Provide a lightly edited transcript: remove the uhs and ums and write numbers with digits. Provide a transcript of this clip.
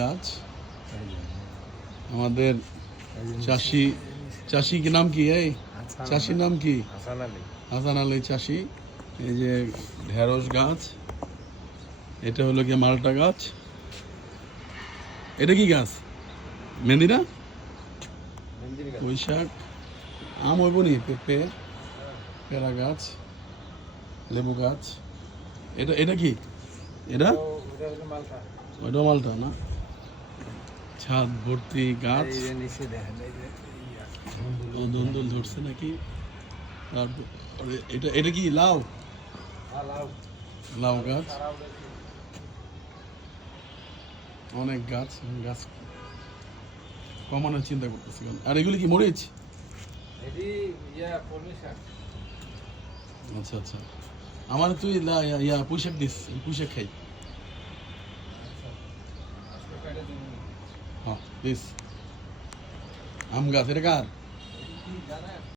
গাছ। আমাদের চাষি কি নাম কি? এই চাষির নাম কি? হাসান আলী চাষি। এই যে ঢেঁড়স গাছ, এটা হলো কি মালটা গাছ। এটা কি গাছ? মেহেন্দি না? বৈশাখ। আম হইব নি? পেঁপে, পেঁড়া গাছ, লেবু গাছ। এটা এটা কি? এটা ওইটাও মালটা না? ছাদ ভর্তি গাছ। ও দন্দল ধরছে নাকি? তারপরে এটা এটা কি? লাউ? লাউ গাছ। অনেক গাছ গাছ কমানোর চিন্তা করতেছি। আর এগুলি কি মরিচ? আচ্ছা আচ্ছা, আমার তুই পুঁইশাক দিস, পুঁইশাক খাই। হ্যাঁ দিস। আম গাছ, এটা কার?